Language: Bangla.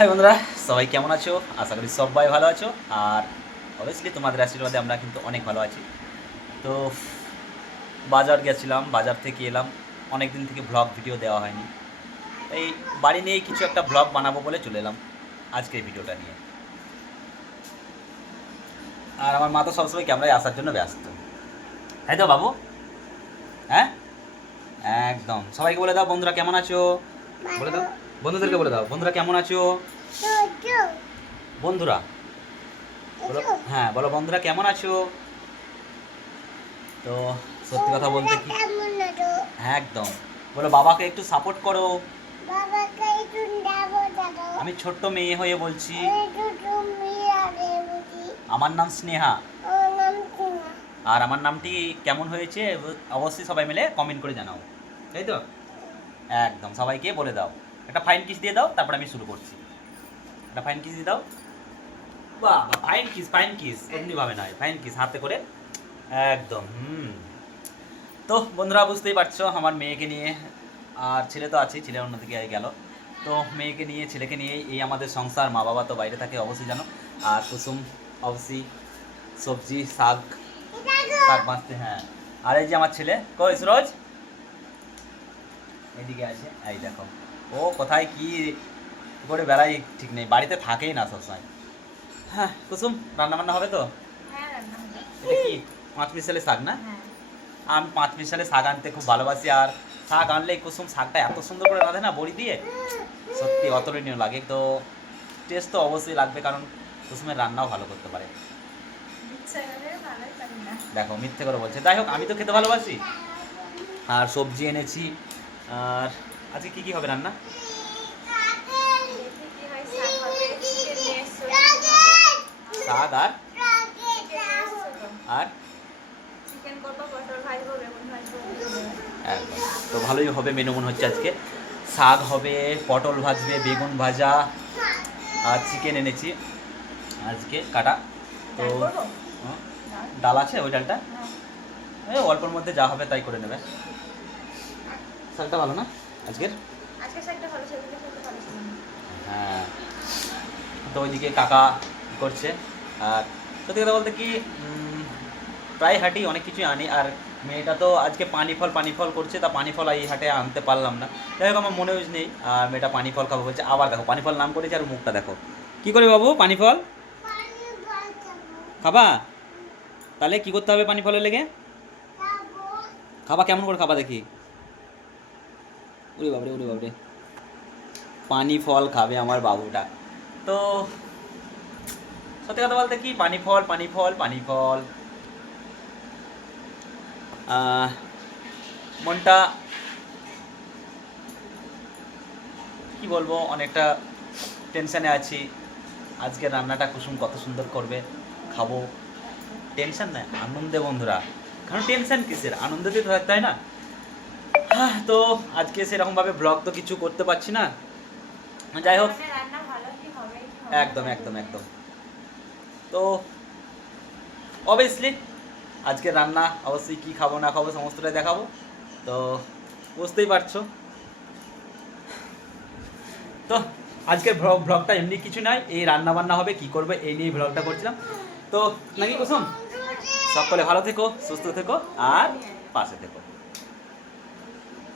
হাই বন্ধুরা, সবাই কেমন আছো? আশা করি সবাই ভালো আছো। আর অবভিয়াসলি তোমাদের আশীর্বাদে আমরা কিন্তু অনেক ভালো আছি। তো বাজার গেছিলাম, বাজার থেকে এলাম, অনেক দিন থেকে ব্লগ ভিডিও দেওয়া হয়নি, এই বাড়ি নিয়েই কিছু একটা ব্লগ বানাবো বলে চলে এলাম আজকের ভিডিওটা নিয়ে। আর আমার মা তো সবসময় ক্যামেরায় আসার জন্য ব্যস্ত, তাই তো বাবু? হ্যাঁ, একদম। সবাইকে বলে দাও বন্ধুরা কেমন আছো, বলে দাও বন্ধুদেরকে, বলে দাও বন্ধুরা কেমন আছো। বন্ধুরা বলো, হ্যাঁ বলো বন্ধুরা কেমন আছো। তো সত্যি কথা বলতে কি, হ্যাঁ একদম, বলো বাবাকে একটু সাপোর্ট করো। আমি ছোট্ট মেয়ে হয়ে বলছি, আমার নাম স্নেহা, আর আমার নামটি কেমন হয়েছে অবশ্যই সবাই মিলে কমেন্ট করে জানাও, তাই তো? একদম, সবাইকে বলে দাও। একটা ফাইন কিস দিয়ে দাও, তারপর আমি শুরু করছি। একটা ফাইন কিস দিয়ে দাও। বাহ, ফাইন কিস, ফাইন কিস এমনিভাবে নয়, ফাইন কিস হাতে করে, একদম। তো বন্ধুরা বুঝতেই পারছো আমার মেয়েকে নিয়ে, আর ছেলে তো আছেই, ছেলে অন্যদিকে গেল, তো মেয়েকে নিয়ে ছেলেকে নিয়ে এই আমাদের সংসার। মা বাবা তো বাইরে থাকে অবশ্যই জানো। আর কুসুম অবশ্যই সবজি শাক শাক বাঁচতে, হ্যাঁ। আর এই যে আমার ছেলে কই সুরজ, এদিকে আছে, এই দেখো ও কোথায় কি করে বেড়াই ঠিক নেই, বাড়িতে থাকেই না সবসময়। হ্যাঁ কুসুম, রান্না বান্না হবে তো? এটা কি 5 মিশালি শাক না? আমি 5 মিশালি শাক আনতে খুব ভালোবাসি। আর শাক আনলে কুসুম শাকটা এত সুন্দর করে রাঁধে না বড়ি দিয়ে, সত্যি অতুলনীয় লাগে। তো টেস্ট তো অবশ্যই লাগবে, কারণ কুসুমের রান্নাও ভালো করতে পারে। দেখো মিথ্যে করে বলছে, যাই হোক আমি তো খেতে ভালোবাসি। আর সবজি এনেছি। আর আজকে কি কি হবে রান্না? শাক আর আর একদম, তো ভালোই হবে মেনু মনে হচ্ছে আজকে। শাক হবে, পটল ভাজবে, বেগুন ভাজা, আর চিকেন এনেছি আজকে কাটা। তো ডাল আছে, ওই ডালটা এই অল্পর মধ্যে যা হবে তাই করে নেবে। শাকটা ভালো না আজকের? হ্যাঁ, তো ওইদিকে কাকা করছে। আর সত্যি কথা বলতে কি, প্রায় হাঁটি অনেক কিছুই আনি। আর মেয়েটা তো আজকে পানি ফল করছে, তা পানি ফল এই হাটে আনতে পারলাম না। যাই হোক আমার মনেও নেই। আর মেয়েটা পানি ফল খাবো বলছে, আবার দেখো পানি ফল নাম করেছে, আর মুখটা দেখো কি করে। বাবু পানি ফল খাবা? তাহলে কি করতে হবে পানি ফলের লেগে? খাবা কেমন করে খাবা দেখি? উরে বাবরে, উরে বাবরে, পানি ফল খাবে আমার বাবুটা। তো সত্যি কথা বলতে কি, পানি ফল পানি ফল পানি ফল, মনটা কি বলবো, অনেকটা টেনশানে আছি। আজকে রান্নাটা কুসুম কত সুন্দর করবে, খাবো। টেনশন না, আনন্দে বন্ধুরা, কারণ টেনশন কিসের, আনন্দতেই তো থাকতে হয় না। হ্যাঁ, তো আজকে সেরকমভাবে ব্লগ তো কিছু করতে পারছি না। যাই হোক, একদম একদম একদম। তো অবভিয়াসলি আজকে রান্না অবশ্যই কী খাবো না খাবো সমস্তটাই দেখাবো। তো বুঝতেই পারছো। তো আজকের ব্লগটা এমনি কিছু নয়, এই রান্না বান্না হবে, কি করবে এই নিয়ে ব্লগটা করছিলাম। তো নাকি কুসুম, সকলে ভালো থেকো, সুস্থ থেকো, আর পাশে থেকো।